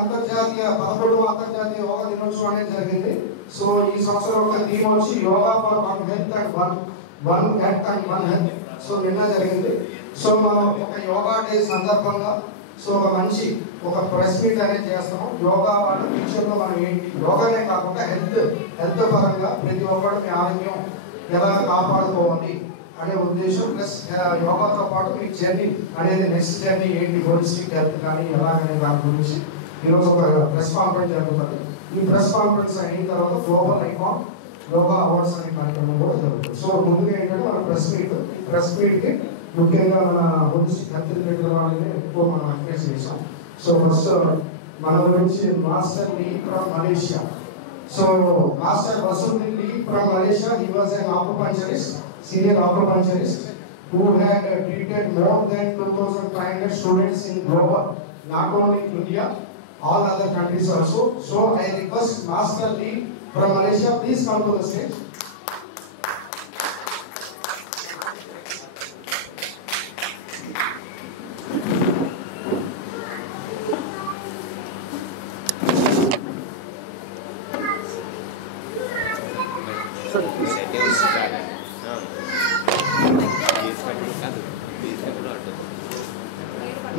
అంతర్జాతీయ 11వ అంతర్జాతీయ యోగా దినోత్సవం అనేది జరిగింది. సో ఈ సంవత్సరం ఒక థీమ్ వచ్చి yoga for one health and one health and one health. So నిన్న జరిగింది. సో మనం ఒక యోగా డే సందర్భంగా సో ఒక ప్రెస్ మీట్ అనేది చేస్తాము. యోగా వాళ్ళ ఫ్యూచర్లో మనం ఏంటి, యోగానే కాకుండా హెల్త్ పరంగా ప్రతి ఒక్కరు మీ ఆరోగ్యం ఎలా కాపాడుకోవాలి అనే ఉద్దేశం, ప్లస్ యోగాతో పాటు మీ జర్నీ అనేది నెక్స్ట్ జర్నీ ఏంటి, హోలిస్టిక్ హెల్త్ కానీ ఎలాగనే దాని గురించి ఈరోజు ఒక ప్రెస్ కాన్ఫరెన్స్ జరుగుతుంది. ఈ ప్రెస్ కాన్ఫరెన్స్ అయిన తర్వాత గ్లోబల్ ఐకాన్ యోగా అవార్డ్స్ అనే కార్యక్రమం కూడా జరుగుతుంది. సో ముందుగా ఏంటంటే మన ప్రెస్ మీట్కి ముఖ్యంగా మన హోలిస్టిక్ హెల్త్ రిలేటెడ్ వాళ్ళని ఎక్కువ మనం అడ్వైస్ చేసాం. సో ఫస్ట్ మన గురించి master Lee from Malaysia. So master Vasundhi Lee from Malaysia, he was an acupuncturist, senior acupuncturist who had treated more than 2,500 students in global, not only India, all other countries also. So I request Master Lee from Malaysia, please come to the stage.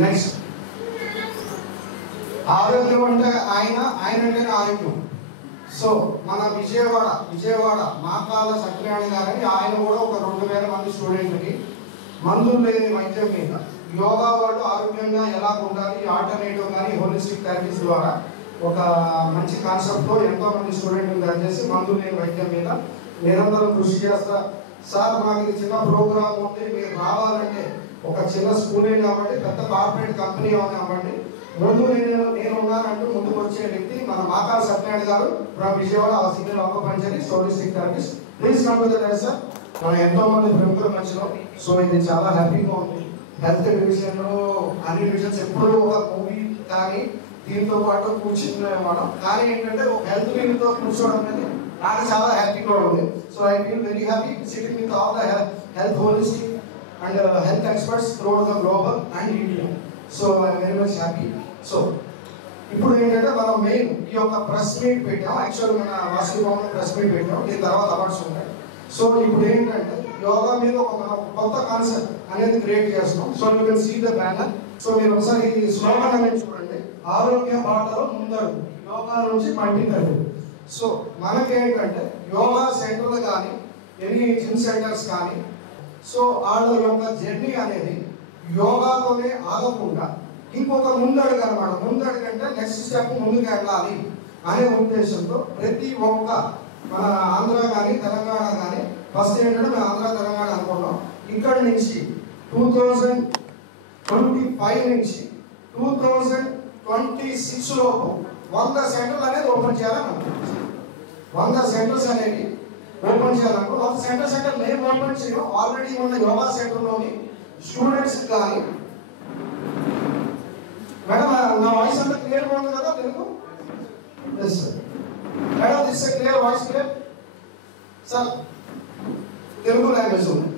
Next ఆరోగ్యం అంటే ఆయన అంటేనే ఆరోగ్యం. So మన విజయవాడ మాకాల సత్యనారాయణ గారని ఆయన కూడా ఒక 2,000 మంది స్టూడెంట్లకి మందులు లేని వైద్యం మీద యోగా వాళ్ళు ఆరోగ్యంగా ఎలా ఉండాలి, ఆల్టర్నేటివ్ కానీ హోలిస్టిక్ థెరపీస్ ద్వారా ఒక మంచి కాన్సెప్ట్తో ఎంతో మంది స్టూడెంట్ని తయారు చేసి మందులు లేని వైద్యం మీద నిరంతరం కృషి చేస్తా. సార్ మాకు ఇది చిన్న ప్రోగ్రామ్ ఉంది, మీరు రావాలంటే ఒక చిన్న స్కూలే కాబట్టి పెద్ద కార్పొరేట్ కంపెనీ కాబట్టి ముందు నేను ఉన్నానంటూ ముందుకు వచ్చే వ్యక్తి మన Makala Satyanarayana garu from Vijayawada, senior acupuncturist holistic therapist. Please come to the desk sir. మన ఎంతో మంది ప్రముఖుల మధ్యలో. సో ఇది చాలా హ్యాపీగా ఉంది. హెల్త్ డివిజన్లో అన్ని డివిజన్స్ ఎప్పుడూ ఒక మూవీ కానీ దీంతో పాటు కూర్చునే మనం, కానీ ఏంటంటే ఒక హెల్త్ తో కూర్చోవడం అనేది నాకు చాలా హ్యాపీగా ఉంది. So I feel very happy sitting with all the health holistic and health experts throughout the global and India. So I am very much happy. So ఇప్పుడు ఏంటంటే మనం మెయిన్ ఈ యొక్క ప్రెస్ మీట్ పెట్టాం. యాక్చువల్ మన వాసుదేవం ప్రెస్ మీట్ పెట్టాం, దీని తర్వాత అవార్డ్స్ ఉంటాయి. సో ఇప్పుడు ఏంటంటే యోగా మీద మనం కొత్త కాన్సెప్ట్ అనేది క్రియేట్ చేస్తున్నాం. So you can see the banner. So మీరు ఒకసారి ఈ స్లోగన్ అనేది చూడండి, ఆరోగ్య బాటలో ముందడుగు, యోగా నుంచి మల్టీ థెరపీ. సో మనకేంటంటే యోగా సెంటర్లు కానీ ఎనీ జిమ్ సెంటర్స్ కానీ సో వాళ్ళ యొక్క జర్నీ అనేది యోగాతోనే ఆగకుండా ఇంకొక ముందడుగు అనమాట. ముందడుగు అంటే నెక్స్ట్ స్టెప్ ముందుకు వెళ్ళాలి అనే ఉద్దేశంతో ప్రతి ఒక్క మన ఆంధ్ర కానీ తెలంగాణ కానీ ఫస్ట్ ఏంటంటే మేము ఆంధ్ర తెలంగాణ అనుకున్నాం. ఇక్కడ నుంచి 2025 నుంచి 2026 లోపు 100 సెంటర్లు అనేది ఓపెన్ చేయాలని అనుకుంటున్నాం. 100 సెంటర్స్ అనేవి ఓపెన్ చేయాలనుకో. 100 సెంటర్ మేము ఓపెన్ చేయం, ఆల్రెడీ ఉన్న యోగా సెంటర్లోని స్టూడెంట్స్ కానీ. మేడం నా వాయిస్ అంతా క్లియర్గా ఉంది కదా Telugu? Yes sir. Madam this clear voice clear sir, Telugu language ఉంది.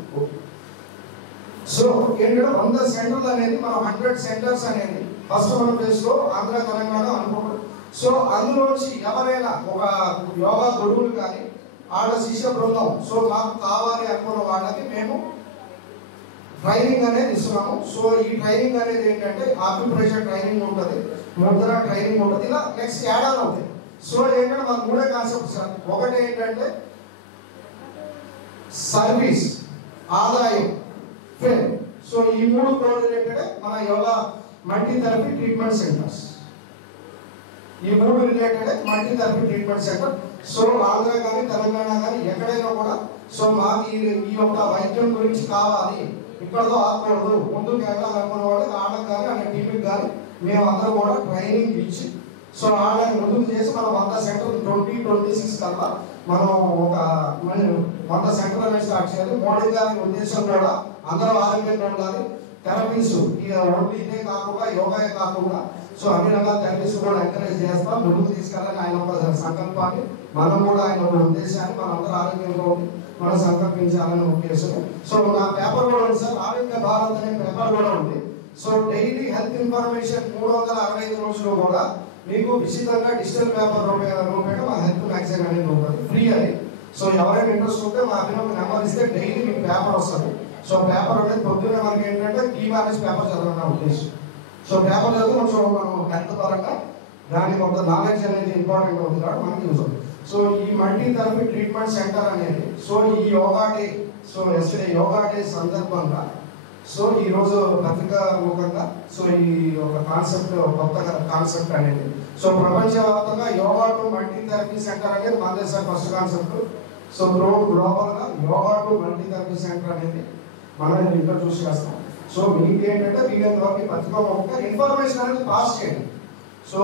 సో ఏంటంటే 100 సెంటర్లు అనేది మనం 100 సెంటర్స్ అనేది ఫస్ట్ మన ప్లేస్లో ఆంధ్ర తెలంగాణ అనుకుంటాం. సో అందులోంచి ఎవరైనా ఒక యోగా గురువులు కానీ వాళ్ళ శిష్య బృందం సో మాకు కావాలి అనుకున్న వాళ్ళకి మేము ట్రైనింగ్ అనేది ఇస్తున్నాము. సో ఈ ట్రైనింగ్ అనేది ఏంటంటే ఆక్యుప్రెషర్ ట్రైనింగ్ ఉంటుంది, ముద్ర ట్రైనింగ్ ఉంటుంది, ఇలా నెక్స్ట్ యాడ్ ఆన్ అవుతాయి. సో ఏంటంటే మనకు 3 కాన్సెప్ట్స్. ఒకటి ఏంటంటే సర్వీస్, ఆదాయం, ఫేమ్. సో ఈ 3 కోడ్ రిలేటెడ్ మన yoga multi therapy treatment centres. ఈ 3 related multi therapy treatment centre. So Andhra కానీ తెలంగాణ కానీ ఎక్కడైనా కూడా సో మాకు ఈ యొక్క వైద్యం గురించి కావాలి, ఇక్కడతో ఆగకూడదు, ముందుకు వెళ్ళాలనుకున్న వాళ్ళకి ఆడకు కానీ అనే టీంకి కానీ మేమందరం కూడా ట్రైనింగ్ ఇచ్చి సో ఆడని ముందుకు చేసి మనం 100 సెంటర్ 2026 కల్లా మనం ఒక 100 సెంటర్ అనేది స్టార్ట్ చేయాలి. మోడీ గారి ఉద్దేశం కూడా అందరూ ఆరోగ్యంగా ఉండాలి. థెరపీస్ ఓన్లీ ఇదే కాకుండా యోగాయే కాకుండా సో అన్ని రకాల థెరపీస్ కూడా ఎంకరేజ్ చేస్తాం, ముందుకు తీసుకెళ్ళాలని ఆయన ఒక సంకల్పాన్ని, మనం కూడా ఆయన ఒక ఉద్దేశాన్ని మనందరూ ఆరోగ్యంగా ఉండి మనం సంకల్పించాలని ఉద్దేశం. సో నా పేపర్ కూడా ఉంది సార్, ఆరోగ్య భారత్ అనే పేపర్ కూడా ఉంది. సో డైలీ హెల్త్ ఇన్ఫర్మేషన్ 365 రోజులు కూడా మీకు ఉచితంగా డిజిటల్ పేపర్ రూపేణ మా హెల్త్ మ్యాగజైన్ అనేది ఉంటుంది, ఫ్రీ అది. సో ఎవరైనా ఇంట్రెస్ట్ ఉంటే మా అభినవ్ నెంబర్ ఇస్తే డైలీ మీకు పేపర్ వస్తుంది. సో పేపర్ అనేది పొద్దున్నే మనకి ఏంటంటే కీ మ్యారేజ్ పేపర్ చదవడం ఉద్దేశం. సో పేపర్ చదివి కొంచెం మనం హెల్త్ పరంగా దానికి కొంత నాలెడ్జ్ అనేది ఇంపార్టెంట్ అవుతుంది కాబట్టి మనకి యూజ్ అవుతుంది. సో ఈ మల్టీ థెరపీ ట్రీట్మెంట్ సెంటర్ అనేది సో ఈ yoga day, so yesterday yoga day సందర్భంగా సో ఈరోజు పత్రికా ముఖంగా సో ఈ ఒక కాన్సెప్ట్, కొత్త కాన్సెప్ట్ అనేది సో ప్రపంచవ్యాప్తంగా yoga to multi therapy centre అనేది మన దేశం ఫస్ట్ కాన్సెప్ట్. సో గ్లోబల్గా yoga to multi therapy centre అనేది మనం ఇంట్రడ్యూస్ చేస్తాం. సో మీకు ఏంటంటే వీళ్ళ పత్రికా ముఖంగా ఇన్ఫర్మేషన్ అనేది పాస్ చేయండి. సో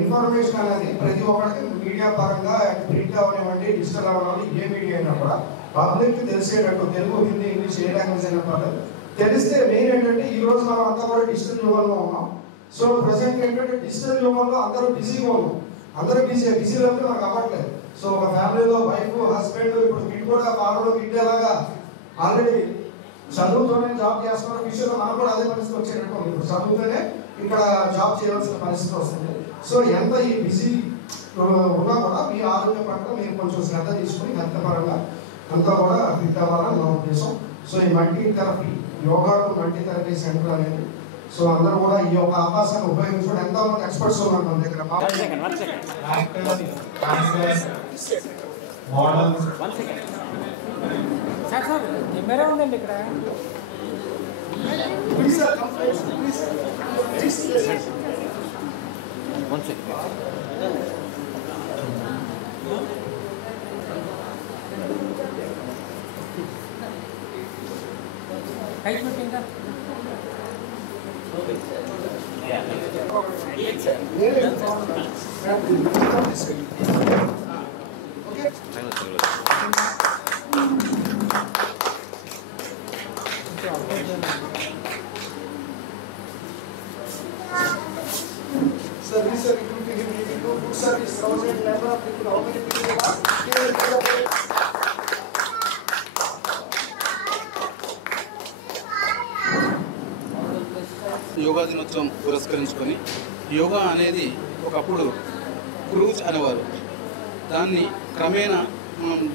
ఇన్ఫర్మేషన్ అనేది ప్రతి ఒక్కరికి మీడియా పరంగా ప్రింట్ అవనివ్వండి, డిజిటల్ అవనివ్వండి, ఏ మీడియా అయినా కూడా పబ్లిక్ తెలిసేటట్టు తెలుగు, హిందీ, ఇంగ్లీష్ ఏ లాంగ్వేజ్ అయినా పర్లేదు తెలిస్తే మెయిన్ ఏంటంటే ఈ రోజు మనం అంతా కూడా డిజిటల్ యుగంలో ఉన్నాం. సో ప్రజెంట్ ఏంటంటే డిజిటల్ యుగంలో అందరూ బిజీగా ఉన్నాం, అందరూ బిజీ లేకపోతే మనకు అవ్వట్లేదు. సో ఒక ఫ్యామిలీలో వైఫ్, హస్బెండ్, ఇప్పుడు కిడ్ కూడా ఫాదర్, కిడ్ ఎలాగా ఆల్రెడీ చదువుతూనే జాబ్ చేస్తున్న విషయంలో మనకు కూడా అదే పరిస్థితి వచ్చేటట్టు ఉంది. ఇప్పుడు చదువుతూనే ఇక్కడ జాబ్ చేయాల్సిన పరిస్థితి వస్తుంది. సో ఎంత ఈ బిజీ ఉన్నా కూడా మీ ఆరోగ్య పట్ల మీరు కొంచెం శ్రద్ధ తీసుకుని హెల్త్ పరంగా అంతా కూడా ఫిట్ అవ్వాలని నా ఉద్దేశం. సో ఈ multi therapy yoga to multi therapy centre అనేది సో అందరూ కూడా ఈ యొక్క అవకాశాన్ని ఉపయోగించుకోవడం, ఎంతో మంది ఎక్స్పర్ట్స్ ఉన్నారు మన దగ్గర. కెమెరా ఉందండి ఇక్కడ. కైట్ పెట్టిందా? Service, good service, 1,000 number of people, how many people are yoga దినోత్సవం పురస్కరించుకొని యోగా అనేది ఒకప్పుడు క్రూజ్ అనేవారు, దాన్ని క్రమేణా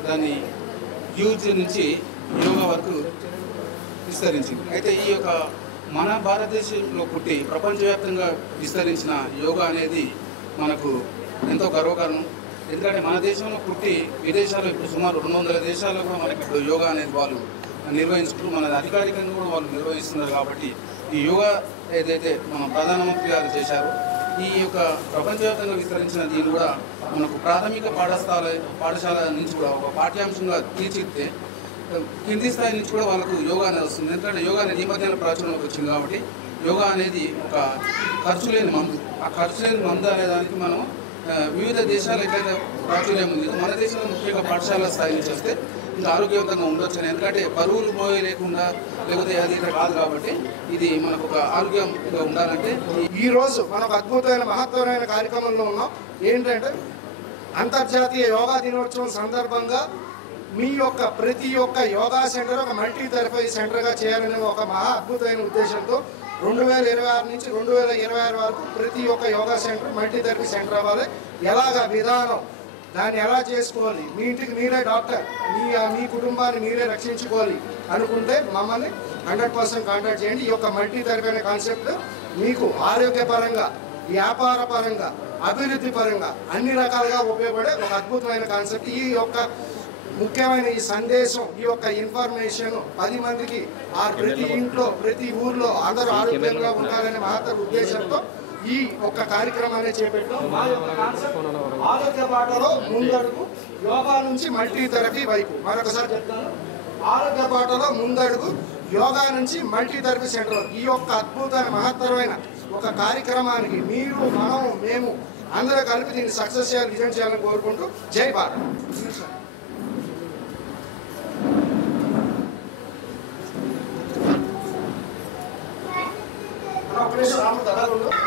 దాన్ని హ్యూజ్ నుంచి యోగా వరకు విస్తరించింది. అయితే ఈ యొక్క మన భారతదేశంలో పుట్టి ప్రపంచవ్యాప్తంగా విస్తరించిన యోగా అనేది మనకు ఎంతో గర్వకారణం. ఎందుకంటే మన దేశంలో పుట్టి విదేశాల్లో ఇప్పుడు సుమారు 200 దేశాల్లో కూడా మనకి ఇప్పుడు యోగా అనేది వాళ్ళు నిర్వహించుకుంటూ మన అధికారికంగా కూడా వాళ్ళు నిర్వహిస్తున్నారు. కాబట్టి ఈ యోగా ఏదైతే మన ప్రధానమంత్రి గారు చేశారో ఈ యొక్క ప్రపంచవ్యాప్తంగా విస్తరించిన దీన్ని కూడా మనకు ప్రాథమిక పాఠశాల నుంచి కూడా ఒక పాఠ్యాంశంగా తీర్చిదిద్దే కింది స్థాయి నుంచి కూడా వాళ్ళకు యోగా అనేది వస్తుంది. ఎందుకంటే యోగా అనేది ఈ మధ్యన ప్రాచుర్యంలోకి వచ్చింది కాబట్టి యోగా అనేది ఒక ఖర్చు లేని మందు. ఆ ఖర్చు లేని మందు అనే దానికి మనం వివిధ దేశాలు ఎక్కడైతే ప్రాచుర్యం ఉంది, మన దేశంలో ముఖ్యంగా పాఠశాల స్థాయి నుంచి వస్తే ఇంకా ఆరోగ్యవంతంగా ఉండొచ్చు. ఎందుకంటే బరువులు మోయ లేకుండా లేకపోతే అది ఇట్లా కాదు కాబట్టి ఇది మనకు ఒక ఆరోగ్యంగా ఉండాలంటే ఈ రోజు మనకు అద్భుతమైన మహత్తరమైన కార్యక్రమంలో ఉన్నాం. ఏంటంటే అంతర్జాతీయ యోగా దినోత్సవం సందర్భంగా మీ యొక్క ప్రతి ఒక్క యోగా సెంటర్ ఒక మల్టీ థెరపీ సెంటర్గా చేయాలనే ఒక మహా అద్భుతమైన ఉద్దేశంతో 2026 నుంచి 2026 వరకు ప్రతి ఒక్క yoga centre multi therapy centre అవ్వాలి. ఎలాగ విధానం, దాన్ని ఎలా చేసుకోవాలి, మీ ఇంటికి మీరే డాక్టర్, మీ కుటుంబాన్ని మీరే రక్షించుకోవాలి అనుకుంటే మమ్మల్ని 100% కాంటాక్ట్ చేయండి. ఈ యొక్క మల్టీ థెరపీ అనే కాన్సెప్ట్ మీకు ఆరోగ్యపరంగా, వ్యాపార పరంగా, అభివృద్ధి పరంగా అన్ని రకాలుగా ఉపయోగపడే ఒక అద్భుతమైన కాన్సెప్ట్. ఈ యొక్క ముఖ్యమైన ఈ సందేశం, ఈ యొక్క ఇన్ఫర్మేషన్ 10 మందికి ప్రతి ఇంట్లో, ప్రతి ఊర్లో అందరూ ఆరోగ్యంగా ఉండాలనే మహత్తర ఉద్దేశంతో ఈ ఒక్క కార్యక్రమాన్ని చేపట్టాం. మా యొక్క కాన్సెప్ట్ ఆరోగ్య బాటలో ముందడుగు, యోగా నుంచి మల్టీ థెరపీ వైపు. మరొకసారి చెప్తాను, ఆరోగ్య బాటలో ముందడుగు, యోగా నుంచి మల్టీ థెరపీ సెంటర్. ఈ యొక్క అద్భుతమైన మహత్తరమైన ఒక కార్యక్రమానికి మీరు, మనం, మేము అందరూ కలిపి దీన్ని సక్సెస్ చేయాలి, విజయం చేయాలని కోరుకుంటూ జై భారత్. ఆపరేషన్ రాము